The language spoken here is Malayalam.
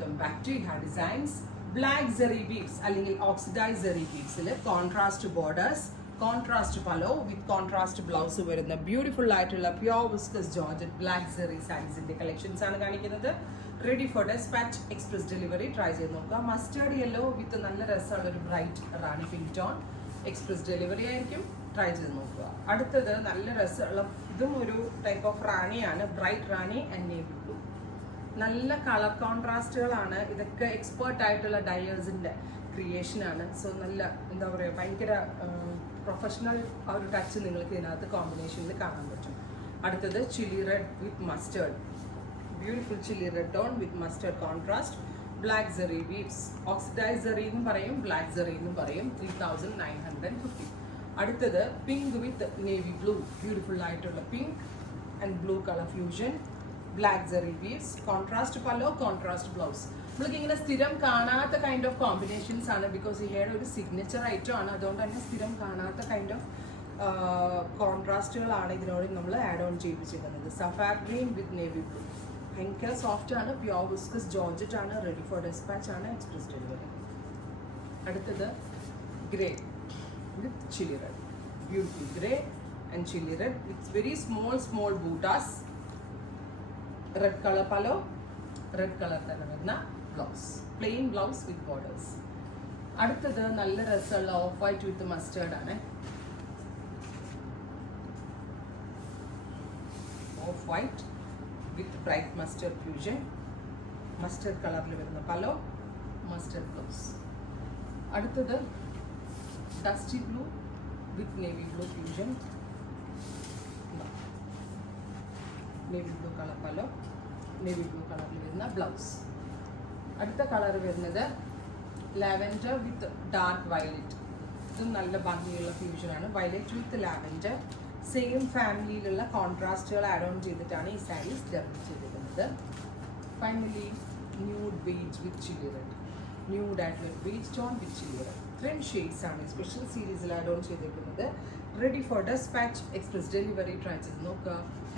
Welcome back to Iha designs. Black zari beads അല്ലെങ്കിൽ ഓക്സിഡൈസ് സെറി ബീഡ്സിൽ contrast borders, contrast pallu with contrast blouse വരുന്ന ബ്യൂട്ടിഫുൾ ആയിട്ടുള്ള pure viscose georgette black zari സാരീസിന്റെ കളക്ഷൻസ് ആണ് കാണിക്കുന്നത്. Ready for despatch, express delivery. Try ചെയ്ത് നോക്കുക. മസ്റ്റേർഡ് യെല്ലോ വിത്ത് നല്ല രസമുള്ള ഒരു bright rani pink tone. Express delivery ആയിരിക്കും. ട്രൈ ചെയ്ത് നോക്കുക. അടുത്തത് നല്ല രസമുള്ള ഇതും ഒരു ടൈപ്പ് ഓഫ് റാണിയാണ്, bright rani and navy blue. നല്ല കളർ കോൺട്രാസ്റ്റുകളാണ്. ഇതൊക്കെ എക്സ്പേർട്ട് ആയിട്ടുള്ള ഡയേഴ്സിൻ്റെ ക്രിയേഷനാണ്. സോ നല്ല എന്താ പറയുക, ഭയങ്കര പ്രൊഫഷണൽ ആ ഒരു ടച്ച് നിങ്ങൾക്ക് ഇതിനകത്ത് കോമ്പിനേഷനിൽ കാണാൻ പറ്റും. അടുത്തത് chilli red with mustard, beautiful chilli red tone with mustard contrast. Black zari beads, oxidise zari എന്നും പറയും, ബ്ലാക്ക് സെറി എന്നും പറയും. 3950. അടുത്തത് pink with navy blue, beautiful ആയിട്ടുള്ള pink and blue colour fusion. Black zari beads, contrast pallu, contrast blouse. നമ്മൾക്ക് ഇങ്ങനെ സ്ഥിരം കാണാത്ത കൈൻഡ് ഓഫ് കോമ്പിനേഷൻസ് ആണ്, ബിക്കോസ് ഈ ഹെയർ ഒരു സിഗ്നേച്ചർ ഐറ്റം ആണ്. അതുകൊണ്ട് തന്നെ സ്ഥിരം കാണാത്ത കൈൻഡ് ഓഫ് കോൺട്രാസ്റ്റുകളാണ് ഇതിനോട് നമ്മൾ ആഡ് ഓൺ ചെയ്യിപ്പിച്ചിരിക്കുന്നത്. സഫാർ ഗ്രീൻ വിത്ത് നേവി ബ്ലൂ, ഭയങ്കര സോഫ്റ്റ് ആണ്, പ്യോർ വിസ്കസ് ജോർജറ്റ് ആണ്, റെഡി ഫോർ ഡെസ്പാച്ച് ആണ്, എക്സ്പ്രസ് ഡെലിവറി. അടുത്തത് grey with chilli red, beautiful grey and chilli red with very small butas. Red colour pallu, red colour തന്നെ വരുന്ന blouse, plain blouse with borders. അടുത്തത് നല്ല രസമുള്ള ഓഫ് വൈറ്റ് വിത്ത് മസ്റ്റേർഡ് ആണ്. Off white with bright mustard fusion. Mustard കളറിൽ വരുന്ന പലോ, മസ്റ്റേർഡ് ബ്ലൗസ്. അടുത്തത് ഡസ്റ്റി ബ്ലൂ വിത്ത് navy blue fusion. Navy blue colour പലോ, navy blue കളറിൽ വരുന്ന ബ്ലൗസ്. അടുത്ത കളർ വരുന്നത് ലാവൻഡർ വിത്ത് ഡാർക്ക് വയലറ്റ്. ഇതും നല്ല ഭംഗിയുള്ള ഫ്യൂഷനാണ്. വയലറ്റ് വിത്ത് ലാവൻഡർ, സെയിം ഫാമിലിയിലുള്ള കോൺട്രാസ്റ്റുകൾ ആഡ് ഓൺ ചെയ്തിട്ടാണ് ഈ സാരീസ് ഡെവലപ്പ് ചെയ്തിരിക്കുന്നത്. Finally nude beige with chilli red, nude ആയിട്ടുള്ള beige tone with chilli red. ഇത്രയും ഷെയ്ഡ്സ് ആണ് സ്പെഷ്യൽ സീരീസിൽ ആഡ് ഓൺ ചെയ്തിരിക്കുന്നത്. Ready for despatch, express delivery. Try ചെയ്ത് നോക്കുക.